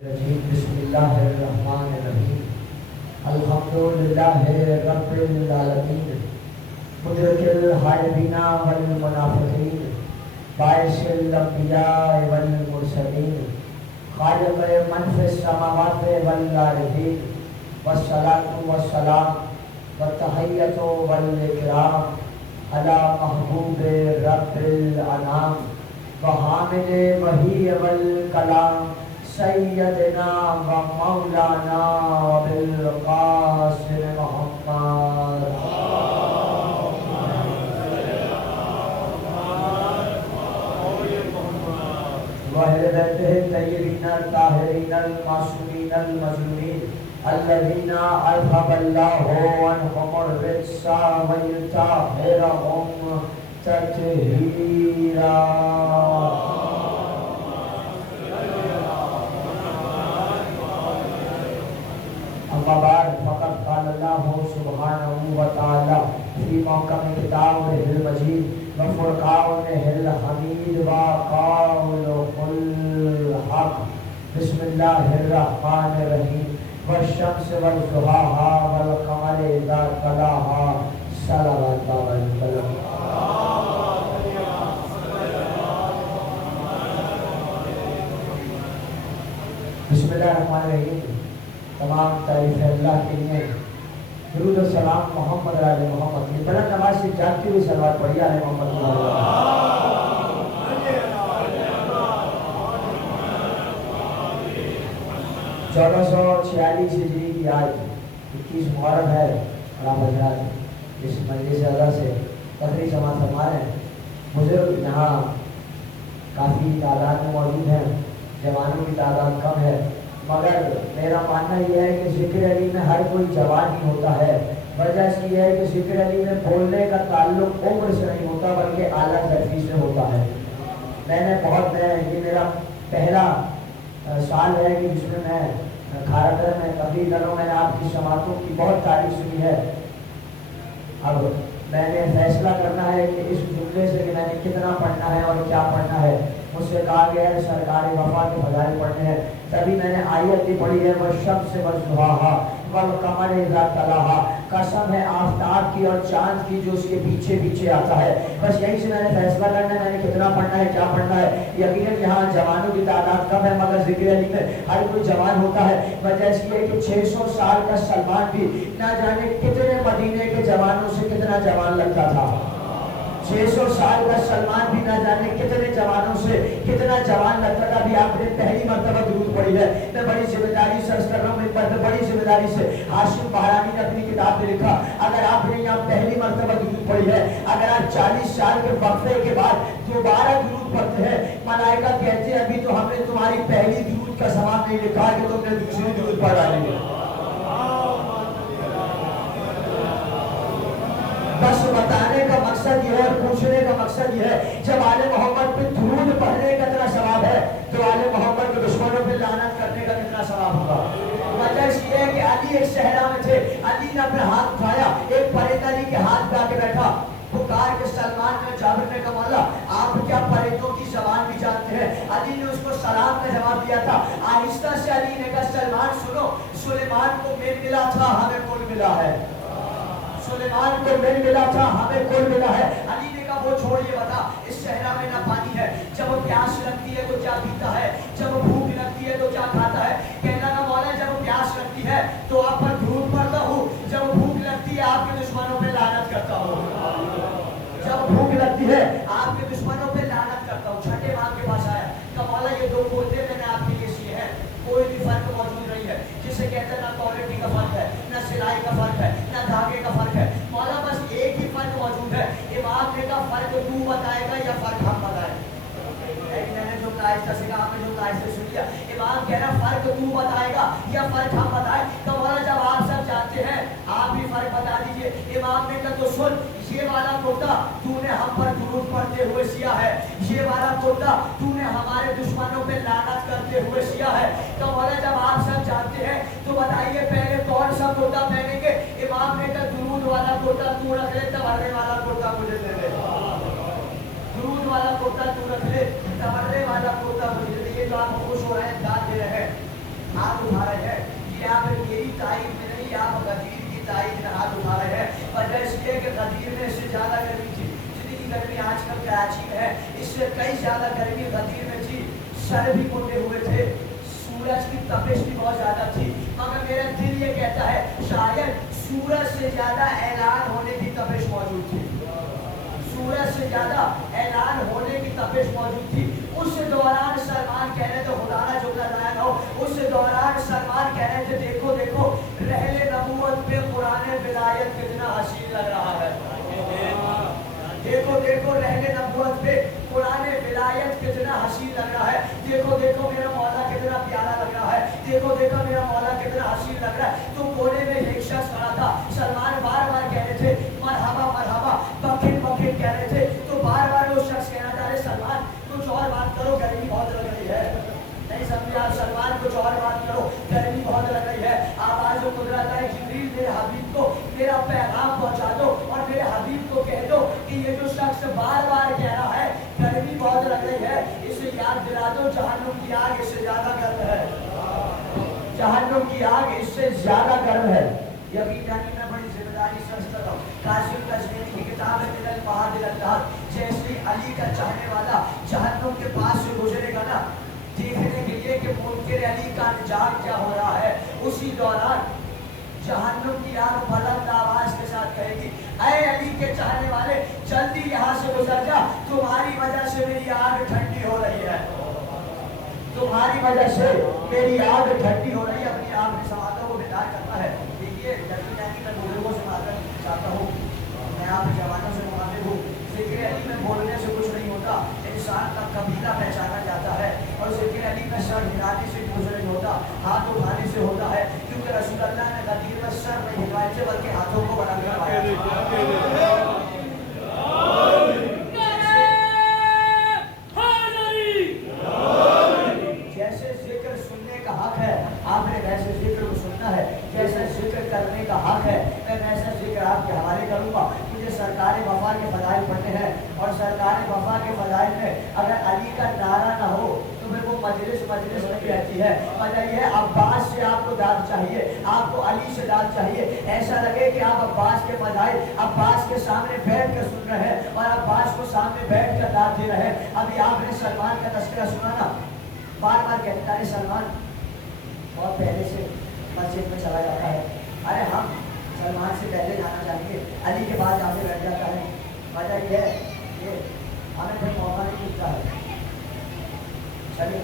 بسم اللہ الرحمن الرحیم الحمدللہ رب العالمین مدرک الحائبین والمنافقین باعث الانبیاء والمرسلین خالق من فی السماوات والارضین والصلاة والسلام والتحیۃ والاکرام علی محبوب رب الانام وحامل وحی والکلام سیدنا و مولانا بالقاسم محمد وأهل بیتہ الطیبین الطاہرین المعصومین المظلومین الذین اذهب اللہ عنہم الرجس ویطہرہم تطہیرا. اما بعد فقد قال اللہ سبحانہ وتعالی فی محکم کتابہ المجید وفرقانہ الحمید وقولہ الحق. بسم اللہ الرحمن الرحیم والشمس والضحاہا والقمر اذا تلاہا صلوات والسلام. بسم اللہ الرحمن الرحیم. تمام تعریف اللہ کے لیے. درود و سلام محمد علیہ محمد. یہ بلند نماز سے جاگتی ہوئی صلوات پڑھی علیہ محمد صلی اللہ علیہ وسلم. 1446 ہجری کی آج 21 محرم ہے اور آپ حضرات اس مجلس اعلیٰ سے تقریر سماعت فرما رہے ہیں. بزرگ یہاں کافی تعداد میں موجود ہیں، جوانوں کی تعداد کم ہے، مگر میرا ماننا یہ ہے کہ ذکر علی میں ہر کوئی جوان ہی ہوتا ہے. وجہ اس کی ہے کہ ذکر علی میں بولنے کا تعلق عمر سے نہیں ہوتا بلکہ اعلیٰ ظرفی سے ہوتا ہے. یہ میرا پہلا سال ہے کہ جس میں کھارکر میں تبلیغ کر رہا ہوں. میں نے آپ کی سماعتوں کی بہت تعریف سنی ہے. اب میں نے فیصلہ کرنا ہے کہ اس جملے سے کہ میں نے کتنا پڑھنا ہے اور کیا پڑھنا ہے. مجھ سے کہا گیا ہے سرکار وفا کے فضائل پڑھنے ہیں، تبھی میں نے آیت بھی پڑھی ہے والشمس والضحاہا والقمر اذا تلاہا. قسم ہے آفتاب کی اور چاند کی جو اس کے پیچھے پیچھے آتا ہے. بس یہی سے میں نے فیصلہ کرنا ہے میں نے کتنا پڑھنا ہے کیا پڑھنا ہے. یقیناً یہاں جوانوں کی تعداد کم ہے مگر ذکر علی میں ہر کوئی جوان ہوتا ہے. وجہ اس کی ہے کہ 600 سال کا سلمان بھی نہ جانے کتنے مدینے کے جوانوں سے کتنا جوان لگتا تھا. 600 سال کا سلمان بھی نہ جانے کتنے جوانوں سے کتنا جوان لگتا تھا. ابھی آپ نے پہلی مرتبہ درود پڑھی ہے. میں بڑی ذمہ داری سے عرض کر رہا ہوں، میں بڑی ذمہ داری سے. ہاشم بہرانی نے اپنی کتاب میں لکھا اگر آپ نے یہاں پہلی مرتبہ درود پڑھی ہے، اگر آپ 40 سال کے وقفے کے بعد دوبارہ درود پڑھتے ہیں، ملائکہ کہتے ہیں ابھی تو ہم نے تمہاری پہلی درود کا ثواب نہیں لکھا کہ تم نے دوسری درود پڑھ ڈالی ہے. بس بتانے کا مقصد یہ ہے اور پوچھنے کا مقصد یہ ہے جب آل محمد پہ درود پڑھنے کا اتنا ثواب ہے تو آل محمد کے دشمنوں پہ لعنت کرنے کا کتنا ثواب ہوگا. وجہ اس یہ ہے کہ علی ایک صحرا میں تھے، علی نے اپنا ہاتھ اٹھایا، ایک پرندہ علی کے ہاتھ پہ آ کے بیٹھا. پکار کے سلمان نے جابر نے کہا مولا آپ کیا پرندوں کی زبان بھی جانتے ہیں؟ علی نے اس کو سلام کا جواب دیا تھا. آہستہ سے علی نے کہا سلمان سنو، سلیمان کو مل ملا تھا ہمیں کل ملا ہے. سلیمان کو مل ملا تھا ہمیں کل ملا ہے. علی نے کہا وہ چھوڑ یہ بتا اس صحرا میں نہ پانی ہے، جب پیاس لگتی ہے تو کیا پیتا ہے، جب بھوک لگتی ہے تو کیا کھاتا ہے؟ کہنا تھا مولا جب پیاس لگتی ہے تو آپ پر درود پڑھتا ہوں، جب بھوک لگتی ہے آپ کے دشمنوں پہ لعنت کرتا ہوں. جب بھوک لگتی ہے آپ کے دشمنوں پہ لعنت کرتا ہوں. چھٹے امام کے پاس آیا کہ مولا یہ دو بولتے میں نے آپ کے لیے سیے ہیں، کوئی بھی فرق موجود نہیں ہے. جسے کہتے ہیں نہ کوالٹی کا فرق ہے، نہ سلائی کا فرق ہے، نہ دھاگے کا فرق ہے. مولا بس ایک ہی فرق موجود ہے. امام نے کہا فرق تو بتائے گا یا فرق ہم بتائیں؟ میں نے جو آہستہ سے کہا، آپ نے جو آہستہ سن لیا. امام کہہ رہا فرق تو بتائے گا یا فرق ہم بتائیں؟ تو مولا جب آپ سب جانتے ہیں آپ بھی فرق بتا دیجئے. امام نے کہا تو سن، یہ والا کرتا تو نے ہم پر درود پڑھتے ہوئے سیا ہے، یہ والا کرتا تو نے ہمارے دشمنوں پہ لعنت کرتے ہوئے سیا ہے. تو مولا جب آپ سب جانتے ہیں تو بتائیے پہلے کون سا کرتا پہنیں گے؟ امام نے کہا درود والا کرتا تو رکھ لے، تبرے والا کرتا مجھے دے دے. درود والا کرتا تو رکھ لے، تبرے والا کرتا مجھے دے. یہ جو آپ خوش ہو رہے ہیں داد دے رہے ہیں، کل کراچی میں ہے، اس سے کئی زیادہ گرمی غدیر میں تھی، سر بھی منڈے ہوئے تھے، سورج کی تپش بھی بہت زیادہ تھی، مگر میرا دل یہ کہتا ہے شاید سورج سے زیادہ اعلان ہونے کی تپش موجود تھی، سورج سے زیادہ اعلان ہونے کی تپش موجود تھی۔ اس دوران سلمان کہہ رہے تھے، خدا نہ جو ضائع نہ ہو، اس دوران سلمان کہہ رہے تھے دیکھو دیکھو رحل نبوت پہ قرآن ولایت کتنا حسین لگ رہا ہے، دیکھو دیکھو رحل نبوت پہ قرآن ولایت کتنا حسین لگ رہا ہے، دیکھو دیکھو میرا مولا کتنا پیارا لگ رہا ہے، دیکھو دیکھو میرا مولا کتنا حسین لگ رہا ہے۔ تو کونے میں ایک شخص کھڑا تھا، سلمان بار بار کہہ رہے تھے مرحبا مرحبا، بکھر بکھر کہہ رہے تھے، تو بار بار وہ شخص کہنا چاہ رہے سلمان کچھ اور بات کرو، گرمی بہت لگ رہی ہے، نہیں سمجھے آپ، سلمان کچھ اور بات کرو، گرمی بہت لگ رہی ہے۔ آواز قدرت ہے جبریل میرے حبیب کو میرا پیغام پہنچا دو اور میرے حبیب کو کہہ دو کہ یہ جو شخص بار بار کہہ رہا ہے گرمی بہت لگ رہی ہے، اسے یاد دلا دو جہنم کی آگ اس سے زیادہ گرم ہے، جہنم کی آگ اس سے زیادہ گرم ہے۔ یقین جانی میں بڑی ذمہ داری سے عرض کر رہا ہوں، قاسم تجویدی کی کتاب ہے دل البہاد الالتہاب، جیسے علی کا چاہنے والا جہنم کے پاس سے گزرے گا نا دیکھنے کے لیے کہ منکر علی کا انجام کیا ہو رہا ہے، اسی دوران جہنم کی آگ بلند آواز کے ساتھ کہے گی اے علی کے چاہنے والے جلدی یہاں سے گزر جا، تمہاری وجہ سے میری آگ ٹھنڈی ہو رہی ہے، تمہاری وجہ سے میری آگ ٹھنڈی ہو رہی ہے۔ اپنی آگ میں سماعتوں کو بیدار کرتا ہے۔ دیکھیے یقین ہے کہ میں بزرگوں سے معذرت چاہتا ہوں، میں آپ جوانوں سے مخاطب ہوں، ذکر علی میں بولنے سے کچھ نہیں ہوتا، انسان کا قبیلہ پہچانا جاتا ہے، اور ذکر علی میں سر ہلانے سے کچھ نہیں ہوتا، ہاتھ اٹھانے سے ہوتا ہے، کیونکہ رسول اللہ نے غدیر میں سر نہیں ہلائے تھے بلکہ ہاتھوں کو بڑا کروایا تھا۔ جیسے ذکر سننے کا حق ہے آپ نے ویسے ذکر کو سننا ہے، جیسا ذکر کرنے کا حق ہے میں ویسا ذکر آپ کے حوالے کروں گا۔ مجھے سرکار وفا کے فضائل پڑھنے ہیں، اور سرکار وفا کے فضائل میں اگر علی کا نعرہ نہ ہو تو پھر وہ مجلس نہیں رہتی ہے۔ وجہ یہ ہے عباس سے آپ کو داد چاہیے، آپ کو علی سے داد چاہیے، ایسا لگے کہ آپ عباس کے فضائل عباس کے سامنے بیٹھ کر سن رہے ہیں اور عباس کو سامنے بیٹھ کر داد دے رہے ہیں۔ ابھی آپ نے سلمان کا تذکرہ سنا نا، بار بار کہتا ہے سلمان بہت پہلے سے مسجد میں چلا جاتا ہے، ارے ہم سلمان سے پہلے جانا چاہیں گے، علی کے بعد جا کے بیٹھ جاتا ہے۔ وجہ یہ ہے کہ ہمیں کوئی موقع نہیں ملتا ہے۔ چلیے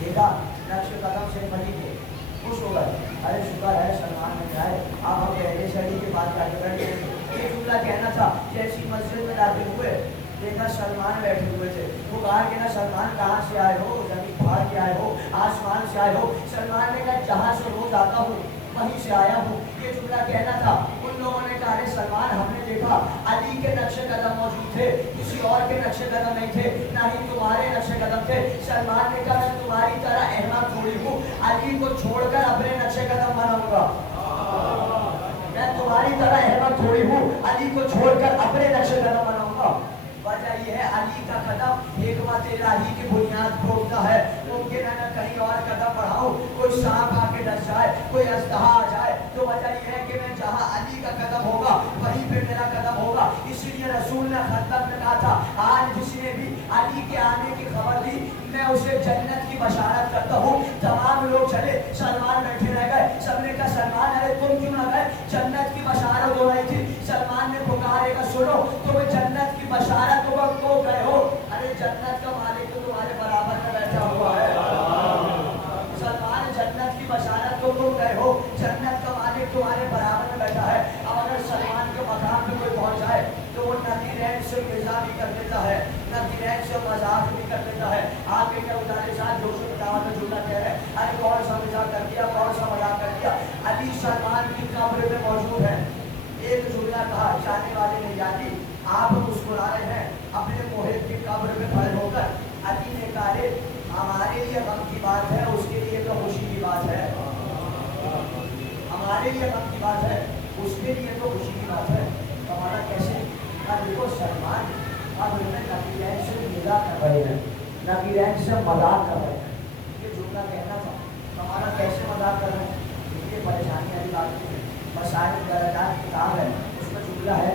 دیکھا نقش قدم سے پڑھی تھے، خوش ہو گئے، ارے شکر ہے سلمان میں جائے، اب ہم پہلے سے علی کے بعد جا کے بیٹھ گئے۔ یہ جملہ کہنا تھا، جیسی مسجد میں داخل ہوئے دیکھا سلمان بیٹھے ہوئے تھے، وہ کہا کہ نا سلمان کہاں سے آئے ہو، زمین پھاڑ کے آئے ہو، آسمان سے آئے ہو؟ سلمان نے کہا جہاں سے روز آتا ہوں وہیں سے آیا ہوں۔ یہ جملہ کہنا تھا۔ ان لوگوں نے کہا سلمان ہم نے دیکھا علی کے نقش قدم موجود تھے، کسی اور کے نقش قدم نہیں تھے، نہ ہی تمہارے نقش قدم تھے۔ سلمان نے کہا میں تمہاری طرح احمد تھوڑی ہوں، علی کو چھوڑ کر اپنے نقش قدم بناؤں گا، میں تمہاری طرح احمد تھوڑی ہوں، علی کو چھوڑ کر اپنے نقش قدم بناؤں گا۔ وجہ یہ ہے علی کا قدم حکمت الہی کی بنیاد کھولتا ہے، ممکن ہے میں کہیں اور قدم بڑھاؤں کوئی سانپ آ کے ڈس جائے، کوئی اژدہا آ جائے، تو وجہ یہ ہے کہ میں جہاں علی کا قدم ہوگا وہیں پہ میرا قدم ہوگا۔ اسی لیے رسول نے خطبہ میں کہا تھا آج جس نے بھی علی کے آنے کی خبر دی میں اسے جنت کی بشارت کرتا ہوں۔ تمام لوگ چلے، سلمان بیٹھے رہ گئے، سب نے کہا سلمان ارے تم کیوں نہ گئے، جنت کی بشارت ہو رہی تھی۔ سلمان نے پکارے گا سنو تم جنت کی بشارت کو گئے ہو، ارے جنت کا مالک تو تمہارے برابر میں بیٹھا ہوا ہے۔ سلمان جنت کی بشارت کو تم گئے ہو، جنت کا مالک تمہارے برابر میں بیٹھا ہے۔ اب اگر سلمان کے مقام پہ کوئی پہنچ جائے تو وہ نقیرین سے مزاح بھی کر دیتا ہے، نقیرین سے مذاق بھی کر دیتا ہے۔ آپ کے کیا ادارے ساتھ جو دعوت میں جھوٹا کہہ رہے ہیں، ارے کون سا مزاح کر دیا، کون سا مذاق کر دیا۔ علی سلمان کی قبر میں موجود ہے، ایک جملہ کہا جانے والے نے یادی آپ مسکرا رہے ہیں اپنے محب کی قبر میں کھڑے ہو کر۔ علی نے کہا ہمارے لیے غم کی بات ہے، اس کے لیے تو خوشی کی بات ہے، ہمارے لیے غم کی بات ہے، اس کے لیے تو خوشی کی بات ہے۔ ہمارا کیسے دیکھو سلمان اب نقیرین سے مزاح کر رہے ہیں، نقیرین سے مذاق کر رہے ہیں، یہ جملہ کہنا تھا ہمارا کیسے مذاق کر رہے ہیں۔ یہ پریشانی والی بات نہیں ہے، مسائل درجات کتاب ہے، اس میں جملہ ہے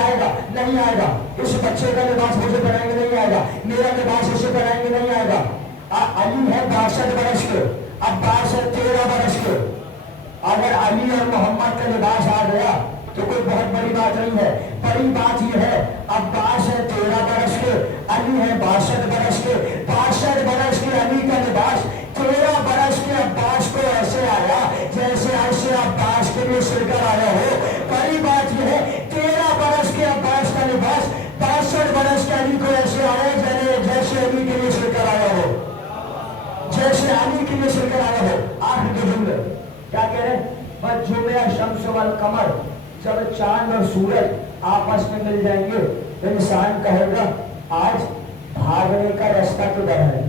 آئے گا نہیں آئے گا، اس بچے کا لباس مجھے پہنائیں گے نہیں آئے گا، میرا لباس اسے پہنائیں گے نہیں آئے گا۔ علی ہے 62 برس کے، عباس ہے 13 برس کے، اگر علی اور محمد کا لباس آ گیا تو کوئی بہت بڑی بات نہیں ہے۔ بڑی بات یہ ہے عباس ہے 13 برس کے، علی ہے 62 برس کے، 62 برس کے علی کا لباس 13 برس کے عباس کو ایسے آیا جیسے ایسے عباس کے لیے سل کر آیا ہو۔ بڑی بات یہ ہے 13 برس کے عباس کا لباس 62 برس کے علی کو ایسے آیا جیسے علی کے لیے سل کر آیا ہو، جیسے علی کے لیے سل کر آیا ہو۔ آخر کے جملے کیا کہہ رہے ہیں؟ بس جمعہ شمس والقمر، جب چاند اور سورج آپس میں مل جائیں گے انسان کہے گا آج بھاگنے کا راستہ کدھر ہے۔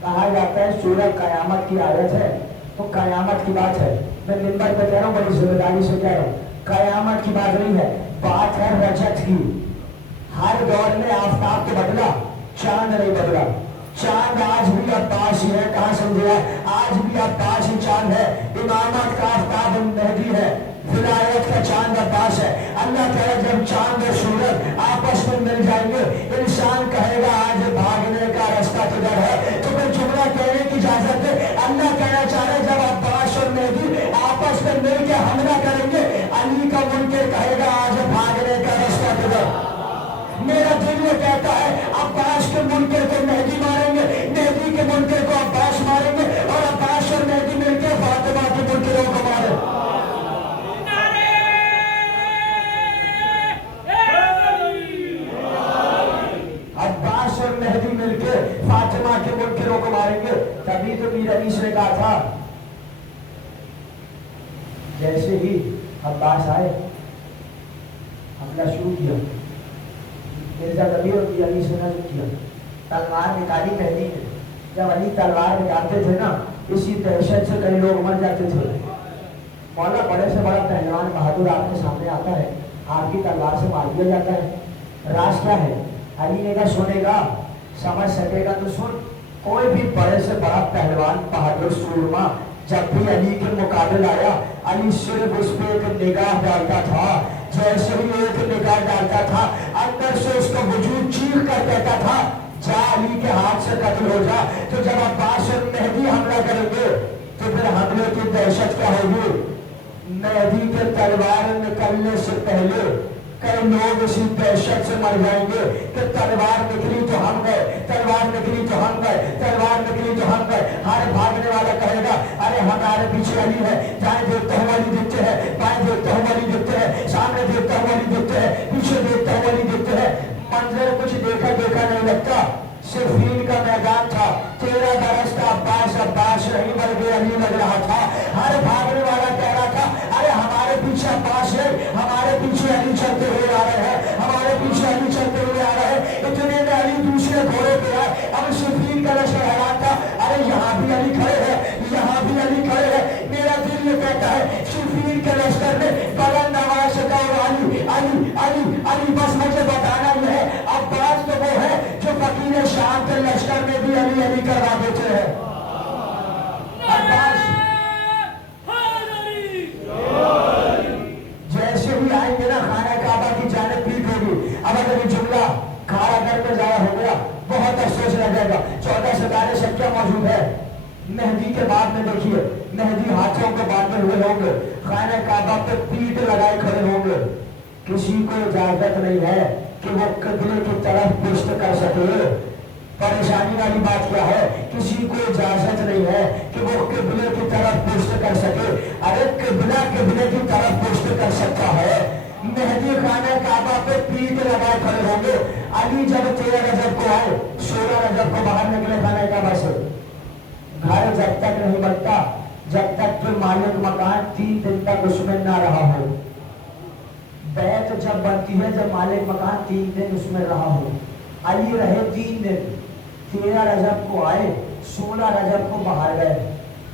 کہا جاتا ہے سورج قیامت کی آیت ہے تو قیامت کی بات ہے، میں منبر پہ کہہ رہا ہوں، بڑی ذمہ داری سے کہہ رہا ہوں، قیامت کی بات نہیں ہے، بات ہے رجت کی۔ ہر دور میں آفتاب تو بدلا، چاند نہیں بدلا۔ چاند آج بھی عباس ہی ہے، کہاں سمجھے؟ آج بھی عباس ہی چاند ہے۔ امامت کا آفتاب مہدی ہے، ولایت کا چاند عباس ہے۔ اللہ تعالیٰ جب چاند اور سورج آپس میں مل جائیں گے انسان کہے گا آج بھاگنے کا راستہ کدھر ہے۔ تو پھر جملہ کہنے کی اجازت ہے، اللہ کہنا چاہ رہے جب عباس اور مہدی آپس میں مل کے حملہ کریں گے علی کا منکر کہے گا آج بھاگنے کا راستہ کدھر۔ میرا دل یہ کہتا ہے عباس کے منکر کو مہدی ماریں گے، مہدی کے منکر کو عباس ماریں گے، اور عباس اور مہدی مل کے فاطمہ کے منکروں کو ماریں۔ عباس اور مہدی مل کے فاطمہ کے منکروں کو ماریں گے۔ تبھی تو میر انیس نے کہا تھا جیسے ہی عباس آئے حملہ شروع کیا، مرزا کبیر اور علی سے نہ کیا، تلوار نکالی مہدی نے۔ جب علی تلوار نکالتے تھے نا اسی دہشت سے کئی لوگ مر جاتے تھے۔ مولا بڑے سے بڑا پہلوان بہادر آپ کے سامنے آتا ہے، آپ کی تلوار سے مار دیا جاتا ہے، راز کیا ہے؟ علی نے کہا سنے گا، سمجھ سکے گا تو سن۔ کوئی بھی بڑے سے بڑا پہلوان بہادر سورما جب بھی علی کے مقابل آیا علی صرف اس پہ ایک نگاہ ڈالتا تھا، جیسے ہی ایک نگاہ ڈالتا تھا اندر سے اس کا وجود چیخ کر کہتا تھا جا علی کے ہاتھ سے قتل ہو جا۔ تو جب عباس اور مہدی حملہ کریں گے تو پھر حملے کی دہشت کیا ہوگی؟ مہدی کے تلوار نکلنے سے پہلے کئی لوگ اسی دہشت سے مر جائیں گے کہ تلوار نکلی تو ہم گئے، تلوار نکلی تو ہم گئے، تلوار نکلی تو ہم گئے۔ ہر بھاگنے والا کہے گا ارے ہمارے پیچھے علی ہے، دائیں دیکھتا ہوں علی دکھتے ہیں، بائیں دیکھتا ہوں علی دکھتے ہیں، سامنے دیکھتا ہوں علی دکھتے ہیں، پیچھے دیکھتا ہوں علی دکھتے ہیں۔ منظر کچھ دیکھا دیکھا نہیں لگتا، صفین کا میدان تھا، 13 برس کا عباس نہیں بلکہ علی لگ رہا تھا۔ ہر بھاگنے والا کہہ رہا تھا ارے ہمارے پیچھے عباس ہے، ہمارے پیچھے علی چلتے ہوئے آ رہے ہیں، ہمارے پیچھے علی چلتے ہوئے آ رہے ہیں۔ اتنے میں علی دوسرے گھوڑے پہ آئے۔ اب صفین کا لشکر حیران تھا، ارے یہاں بھی علی کھڑے ہیں، یہاں بھی علی کھڑے ہیں۔ میرا دل یہ کہتا ہے صفین کے لشکر میں بلند آواز سے کہو علی علی علی علی۔ بس مجھے بتانا یہ ہے عباس تو وہ ہے جو فقیر شام کے لشکر میں بھی علی علی کروا دیتے ہیں۔ عباس جیسے ہی آئیں گے نا خانہ کعبہ کی جانب پیٹ ہوگی۔ اب اگر یہ جملہ کھارا گھر میں ضائع ہو گیا بہت افسوس رہ جائے گا۔ 14 ستارے سب کیا موجود ہے؟ مہدی کے بعد میں دیکھیے مہدی ہاتھوں کو باندھے ہوئے ہوں گے، خانہ کعبہ پہ پیٹ لگائے کھڑے ہوں گے۔ کسی کو اجازت نہیں ہے کہ وہ قبلے کی طرف پشت کر سکے۔ پریشانی والی بات کیا ہے؟ کسی کو اجازت نہیں ہے کہ وہ قبلے کی طرف پشت کر سکے۔ ارے قبلہ قبلے کی طرف پشت کر سکتا ہے۔ مہدی خانہ کعبہ پہ پیٹ لگائے کھڑے ہوں گے۔ علی جب 13 رجب کو آئے، 16 رجب کو باہر نکلے خانہ کعبہ سے۔ گھر جب تک نہیں بنتا جب تک کہ مالک مکان 3 دن تک اس میں نہ رہا ہو۔ بیت جب بنتی ہے جب مالک مکان 3 دن اس میں رہا ہو۔ علی رہے 3 دن، 13 رجب کو آئے، 16 رجب کو باہر گئے۔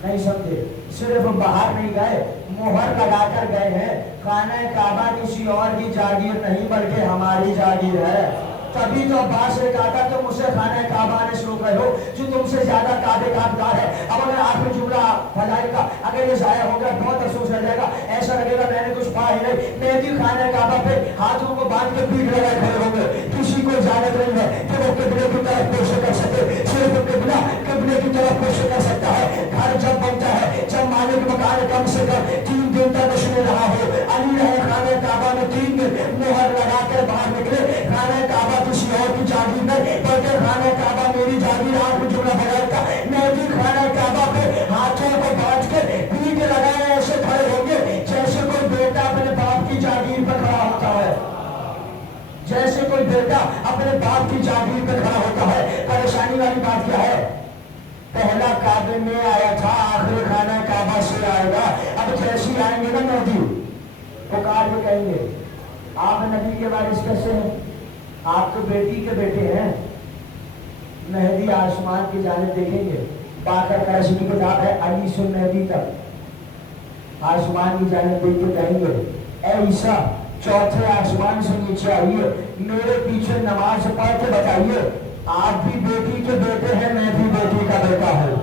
نہیں سمجھے؟ صرف باہر نہیں گئے، مہر لگا کر گئے ہیں خانہ کعبہ کسی اور کی جاگیر نہیں بلکہ ہماری جاگیر ہے۔ تبھی تو عباس نے کہا تھا تم اسے خانہ کعبہ آنے سے روک رہے ہو جو تم سے زیادہ کعبے کا حقدار ہے۔ اب اگر آخری جملہ فضائل کا اگر یہ ضائع ہو گیا بہت افسوس رہ جائے گا، ایسا لگے لگے گا میں نے کچھ پا ہی نہیں. مہدی خانہ کعبہ پہ ہاتھوں کو باندھ کے پیٹ لگائے کھڑے ہوں گے. کسی کو اجازت نہیں ہے کہ وہ قبلے کی طرف پیش کر سکے. صرف قبلے کی طرف پیش کر سکتا ہے. گھر جب بنتا ہے, جب مالک مکان کم سے کم 3 دن تک اس میں رہا ہو. علی رہے خانہ کعبہ میں 3 دن مہر لگا کر باہر نکلے. خانہ کعبہ کسی اور کی جاگیر نہیں بلکہ خانہ کعبہ میری جاگیر. آپ کو جملہ بغیر کا مہدی خانہ کعبہ پہ ہاتھوں کو باندھ کے پیٹ لگائے ایسے کھڑے ہوں گے جیسے کوئی بیٹا اپنے باپ کی جاگیر پہ کھڑا ہوتا ہے. جیسے کوئی بیٹا اپنے باپ کی جاگیر پہ کھڑا ہوتا ہے. پریشانی والی بات کیا ہے؟ پہلا کعبے میں آیا تھا, آخر خانہ کعبہ سے آئے گا. اب جیسے آئیں گے نا مہدی, پکار کے کہیں گے آپ نبی کے وارث کیسے ہیں؟ آپ تو بیٹی کے بیٹے ہیں. مہدی آسمان کی جانب دیکھیں گے. باقر کا رسمی کتاب ہے علی سے مہدی تک. آسمان کی جانب دیکھ کے کہیں گے اے عیسیٰ چوتھے آسمان سے نیچے آئیے, میرے پیچھے نماز پڑھ کے بتائیے آپ بھی بیٹی کے بیٹے ہیں, میں بھی بیٹی کا بیٹا ہوں.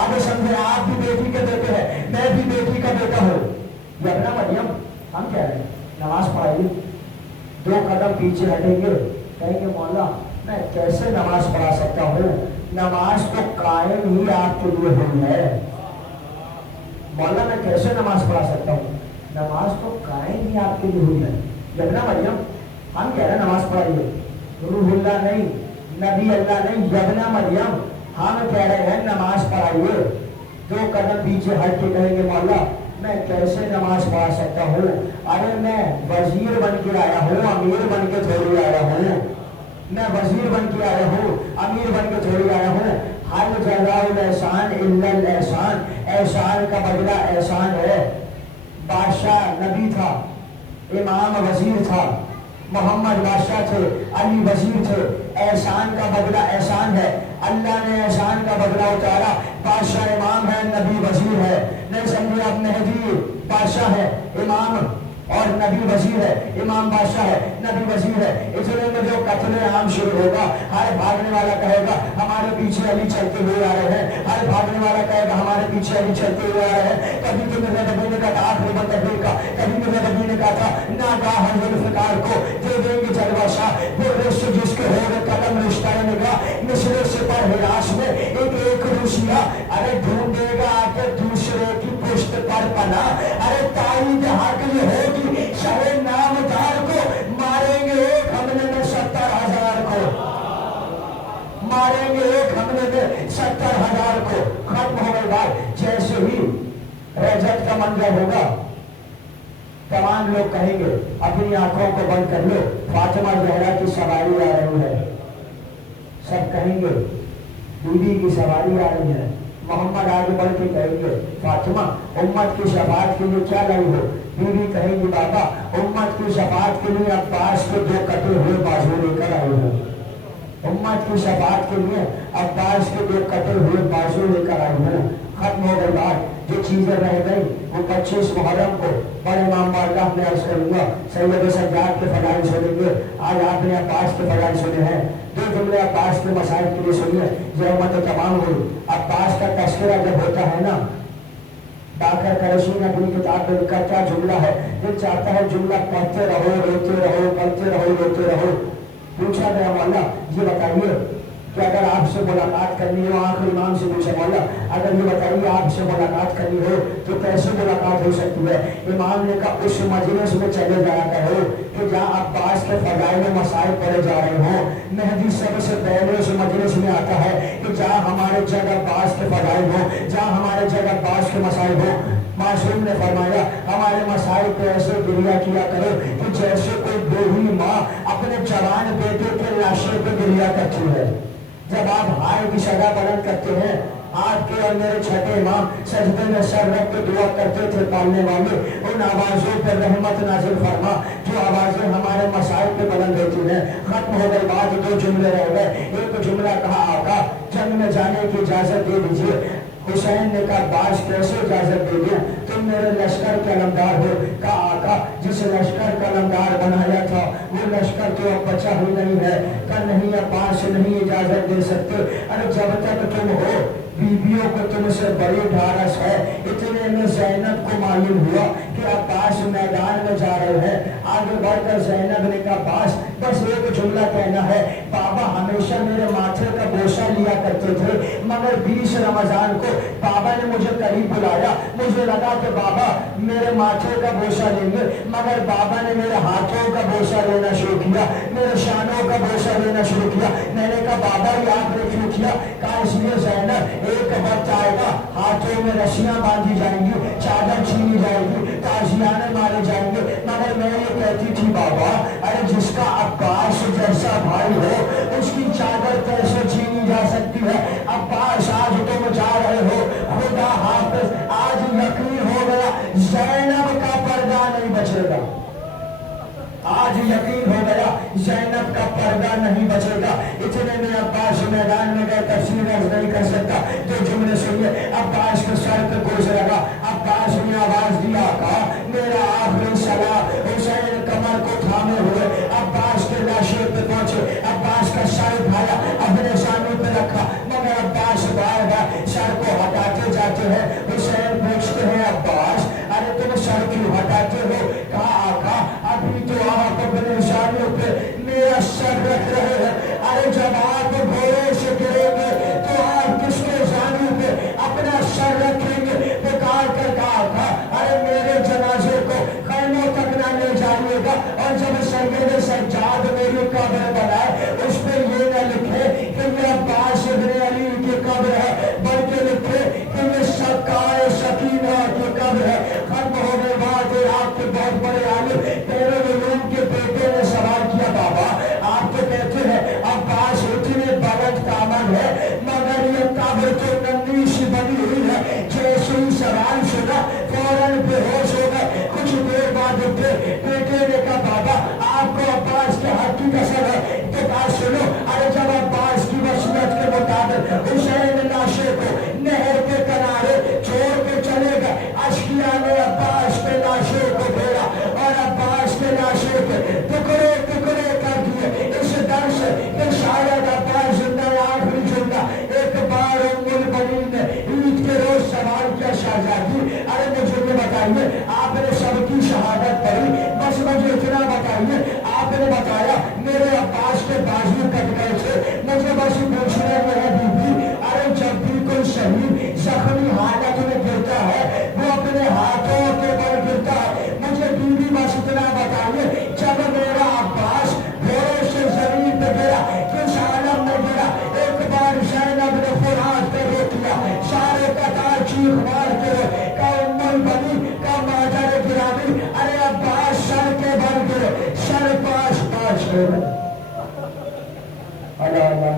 آگے سمجھے, آپ بھی بیٹی کے بیٹے ہیں, میں بھی بیٹی کا بیٹا ہوں. یہ اپنا مریم ہم کہہ رہے ہیں نماز پڑھائیے. 2 قدم پیچھے ہٹیں گے, کہیں گے مولا میں کیسے نماز پڑھا سکتا ہوں, نماز تو قائم ہی آپ کے لیے ہوئی ہے. مولا میں کیسے نماز پڑھا سکتا ہوں, نماز تو قائم ہی آپ کے لیے ہوئی ہے. یبنا مریم ہم کہہ رہے ہیں نماز پڑھائیے. روح اللہ نہیں, نبی اللہ نہیں, یبنا مریم ہم کہہ رہے ہیں نماز پڑھائیے. 2 قدم پیچھے ہٹ کے کہیں گے مولا میں کیسے نماز پڑھا سکتا ہوں, ارے میں وزیر بن کے آیا ہوں, امیر بن کے تھوڑی آیا ہوں. میں وزیر بن کے آیا ہوں, امیر بن کے تھوڑی آیا ہوں. ہر جزاء الاحسان الا الاحسان, احسان کا بدلہ احسان ہے. بادشاہ نبی تھا, امام وزیر تھا, محمد بادشاہ تھے, علی وزیر تھے. احسان کا بدلہ احسان ہے. اللہ نے احسان کا بدلہ اتارا. بادشاہ امام ہے, نبی وزیر ہے. نہیں سمجھے آپ, مہدی بادشاہ ہے, امام اور نبی وزیر ہے. امام بادشاہ ہے, نبی وزیر ہے. اتنے میں جو قتل عام شروع ہوگا, ہر بھاگنے والا کہے گا ہمارے پیچھے علی چلتے ہوئے آ رہے ہیں. ہر بھاگنے والا کہے گا ہمارے پیچھے علی چلتے ہوئے آ رہے ہیں. کبھی تو میرے نبی نے کہا آخری بندر کا, کبھی میرے نبی نے کہا تھا ناگاہ ذوالفقار کو دے دیں گے جلوہ شاہ, وہ رشت جس کے ہو قلم رشتہ نگاہ مصرے سے پر ہراس میں ایک روسیا. ارے ڈھونڈے گا آ کے دوسرے کی پشت پر پناہ. ارے تائید حق یہ ہوگی شہ نامدار کو ماریں گے ایک حملے میں 70,000 کو, ماریں گے ایک حملے میں 70,000 کو. ختم ہو گئی بات. جیسے ہی رجت کا منظر ہوگا تمام لوگ کہیں گے اپنی آنکھوں کو بند کر لو, فاطمہ زہرا کی سواری آ رہی ہے. سب کہیں گے بی بی کی سواری آ رہی ہے. محمد آگے بڑھ کے کہیں گے فاطمہ امت کی شفاعت کے لیے کیا لائی ہو. بی بی کہیں گی بابا امت کی شفاعت کے لیے عباس کے 2 کٹے ہوئے بازو لے کر آئے ہو. امت کی شفاعت کے لیے عباس کے 2 کٹے ہوئے بازو لے کر آئے ہو. ختم ہو گئی بات. جو چیزیں رہ گئی وہ 25 محرم کو بڑے امام بارگاہ میں عرض کروں گا. سید سجاد کے فضائل سنیں گے. آج آپ نے عباس کے فضائل سنے ہیں. 2 جملے عباس کے مسائل کے لیے سنیے جو امت تمام ہوئی. عباس کا تذکرہ جب ہوتا ہے نا, باقر کرشی نے اپنی کتاب میں لکھا کیا جملہ ہے, دل چاہتا ہے جملہ پڑھتے رہو, روتے رہو, پڑھتے رہو, روتے رہو. پوچھا گیا مولا یہ بتائیے کہ اگر آپ سے ملاقات کرنی ہو, آخر امام سے پوچھا مولا اگر یہ بتائیے آپ سے ملاقات کرنی ہو تو کیسے ملاقات ہو سکتی ہے. امام نے کہا اس مجلس میں چلے جایا کرو کہ جہاں عباس کے فضائل و مسائل پڑھے جا رہے ہوں. مہدی سب سے پہلے اس مجلس میں آتا ہے کہ جہاں ہمارے جگہ عباس کے فضائل ہوں, جہاں ہمارے جگہ عباس کے مسائل ہوں. معصوم نے فرمایا ہمارے مسائل پہ ایسے گریہ کیا کرو کہ جیسے کوئی بوڑھی ماں اپنے جوان بیٹے کے لاشے پہ گریہ کرتی ہے. جب آپ ہائے کی شگا بلند کرتے ہیں, آپ کے اور میرے چھٹے امام سجدے میں سر رکھ کے دعا کرتے تھے پالنے والے, ان آوازوں پر رحمت نازل فرما جو آوازیں ہمارے مسائل پہ بلند ہوتی ہیں. ختم ہو گئی بات. 2 جملے رہ گئے. ایک جملہ کہا آقا جنگ میں جانے کی اجازت دے دیجیے. حسین نے کہا باز کیسے اجازت دے دوں, تم میرے لشکر کے علمدار ہو. کہا آقا جس لشکر کا علمدار بنایا تھا وہ لشکر تو اب بچا ہی نہیں ہے. کہا نہیں عباس نہیں اجازت دے سکتے. ارے جب تک تم ہو بیویوں کو تم سے بڑی ڈھارس ہے. اتنے میں زینب کو معلوم ہوا کہ کہ عباس میدان میں جا رہے ہیں. آگے بڑھ کر زینب نے کہا عباس بس ایک جملہ کہنا ہے, بابا ہمیشہ میرے ماتھے کا بوسہ لیا کرتے تھے, مگر 20 رمضان کو بابا نے مجھے قریب بلایا, مجھے لگا کہ بابا میرے ماتھے کا بوسہ لیں گے, مگر بابا نے میرے ہاتھوں کا بوسہ لینا شروع کیا, میرے شانوں کا بوسہ لینا شروع کیا. میں نے کہا بابا یہ آپ نے کیوں کیا؟ کہا اس لیے زینب ایک وقت آئے گا ہاتھوں میں رسیاں باندھی جائیں گی, چادر چھینی جائے گی, تازیانے مارے جائیں گے, مگر میں یہ کہتی تھی بابا ارے جس کا عباس جیسا بھائی ہو اس کی چادر کیسے چھینی جا سکتی ہے؟ عباس آج تم جا رہے ہو, خدا حافظ, آج یقین ہو گیا زینب کا پردہ نہیں بچے گا, آج یقین ہو گیا زینب کا پردہ نہیں بچے گا. اتنے میں عباس میدان میں گئے, تفسیر عرض نہیں کر سکتا, تو جملے سنیے. عباس کے سر پہ گوش لگا, عباس نے آواز دیا کہا میرا آخری سلام. حسین کمر کو تھامے ہوئے عباس کے لاشے پہ پہنچے, عباس کا سر اٹھایا اپنے سامنے پہ رکھا, مگر عباس بار بار سر کو ہٹاتے جاتے ہیں. حسین پوچھتے ہیں عباس ارے تم سر کیوں ہٹاتے ہو؟ کہا آقا ابھی تو آپ اپنے شانوں پہ میرا سر رکھ رہے ہیں, ارے جب آپ گھوڑے سے گریں گے تو آپ کس کے شانوں پہ اپنا سر رکھیں گے؟ پکار کر کہا تھا ارے میرے جنازے کو خیموں تک نہ لے جائیے گا, اور جب سید سجاد میری قبر بنائے اس پہ یہ نہ لکھے کہ یہ عباس ابن علی کی قبر ہے, بلکہ لکھے کہ یہ سکائے سکینہ کی قبر ہے. ختم ہونے بعد آپ کے بہت بڑے عالم کے بیٹے نے سوال کیا بابا آپ تو کہتے ہیں عباس اتنے بلند کامل ہے, مگر یہ قبر تو ننھی سی بنی ہوئی ہے. جیسے ہی سوال سنا فوراً بے ہوش ہو گئے, کچھ دیر بعد اٹھے. بیٹے نے کہا بابا آپ کو عباس کے حق کی قسم ہے, تو کہا سنو ارے جب عباس کی وصیت کے مطابق حسین لاشے کو نہر کے کنارے چھوڑ کے چلے گئے, اشقیاء نے عباس کے لاشے کو پھیرا اور عباس کے لاشے کے ٹکڑے ٹکڑے کر دیے, اس ڈر سے کہ شاید عباس زندہ آخری زندہ. ایک بار ام المؤمنین نے عید کے روز سوال کیا شہزادی ارے مجھے یہ بتائیے آپ نے سب کی شہادت پڑھی, بس مجھے اتنا بتائیے آپ نے بتایا میرے عباس کے بازو کٹ گئے تھے, مجھے بس پوچھنے میں ہے بی بی ارے جب بھی کوئی شہید زخمی حالت میں گرتا ہے وہ اپنے ہاتھوں کے بل گرتا ہے, مجھے بی بی بس اتنا بتائیے جب میرا عباس گھوڑے سے زمین پہ گرا کس عالم میں گرا؟ ایک بار زینب نے فرات پہ روک لیا, سارے قطار چیخ مار کے کا ام البنی کا مادر گرامی, ارے عباس سر کے بل گرے, سر پاش پاش گرے. اللہ اللہ